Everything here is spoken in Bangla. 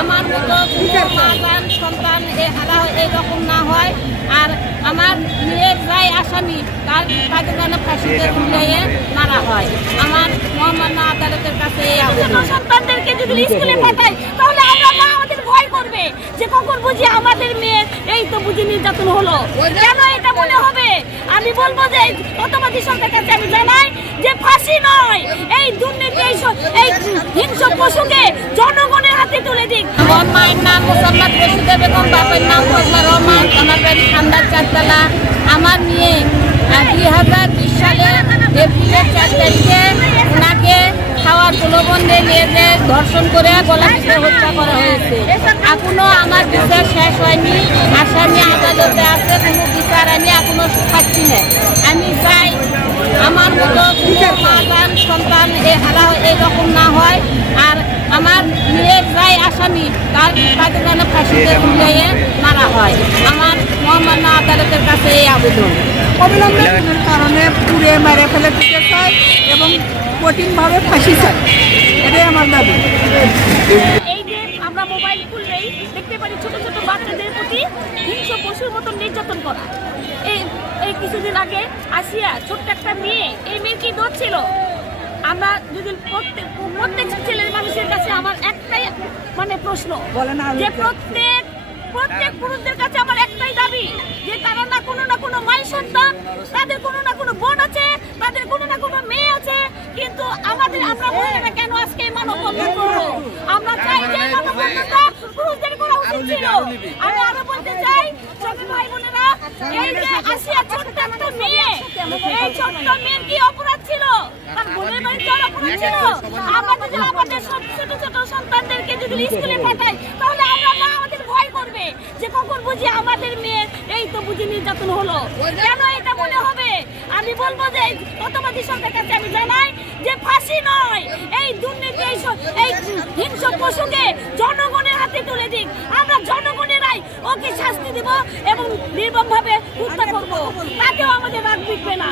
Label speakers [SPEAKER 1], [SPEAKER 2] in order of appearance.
[SPEAKER 1] আমার মতো সন্তান সন্তান এ হারা এইরকম না হয়। আর আমার মেয়ের যাই আসামি তার তাদের যেন ফাঁসিতে ঝুলিয়ে মারা হয়। আমার মহামান্য আদালতের কাছে এই
[SPEAKER 2] সন্তানদেরকে যদি স্কুলে পাঠাই তাহলে আমরা মা আমাদের ভয় করবে। যে কখন বুঝি আমাদের মেয়ের এই তো বুঝি নির্যাতন হলো। কেন এটা মনে হবে? আমি বলব যে ততবাদী সরকার কাছে আমি জানাই যে ফাঁসি নয়। এই দুর্নীতি এই হিংস্র পশুকে
[SPEAKER 1] মায়ের নাম মোসাম্মদ রশিদা বেগম, বাপের নাম ফজলা রহমান, আমার বাড়ি খান্দার চারতলা আমার মেয়ে দুই হাজার বিশ সালে এপ্রিলের চার তারিখে ওনাকে খাওয়ার প্রলোভনে নিয়ে যে ধর্ষণ করে গলা টিপে হত্যা করা হয়েছে। এখনও আমার বিচার শেষ হয়নি। আসামি আদালতে আছে, কোনো বিচার আমি এখনও পাচ্ছি না আমি চাই আমার মতো কোনো সন্তান সন্তান এ হারা এইরকম না হয় আর আমার মেয়ের যাই আসামি তার তাদের যেন ফাঁসিতে ঝুলিয়ে মারা হয়। আমার মহামান্য আদালতের কাছে এই আবেদন।
[SPEAKER 3] অবিলম্বে খুনের কারণে পুড়ে মেরে ফেলে দিতে চাই এবং কঠিনভাবে ফাঁসি চাই। এটাই আমার দাবি।
[SPEAKER 2] এই যে আমরা মোবাইল খুললেই দেখতে পারি ছোট ছোট বাচ্চাদের প্রতি হিংস্র পশুর মতো নির্যাতন করা। এই এই কিছুদিন আগে আসিয়া ছোট্ট একটা মেয়ে এই মেয়ের কি দোষ ছিল? আমরা যদি প্রত্যেক প্রত্যেক ছেলের মানুষের কাছে আমার একটাই মানে প্রশ্ন
[SPEAKER 3] বলেন
[SPEAKER 2] যে প্রত্যেক প্রত্যেক পুরুষদের কাছে আমার একটাই দাবি যে কারণ না কোনো না কোনো মাই সন্তান তাদের কোনো না কোনো বোন আছে তাদের কোনো না কোনো মেয়ে আছে কিন্তু আমাদের আমরা মহিলারা কেন আজকে এই মানববন্ধন করব? আমরা চাই যে এই মানববন্ধনটা পুরুষদের করা উচিত ছিল। আমি আরও বলতে চাই ছোট ভাই বোনেরা এই যে আসিয়া ছোট্ট একটা মেয়ে এই ছোট্ট মেয়ের কি অপরাধ ছিল তার বোনের বাড়ি যে ফাঁসি নয়, এই দুর্নীতি, এই এই হিংস্র পশুকে জনগণের হাতে তুলে দিক। আমরা জনগণেরাই ওকে শাস্তি দিব এবং নির্মমভাবে হত্যা করব। তাতেও আমাদের রাগ বিকবে না।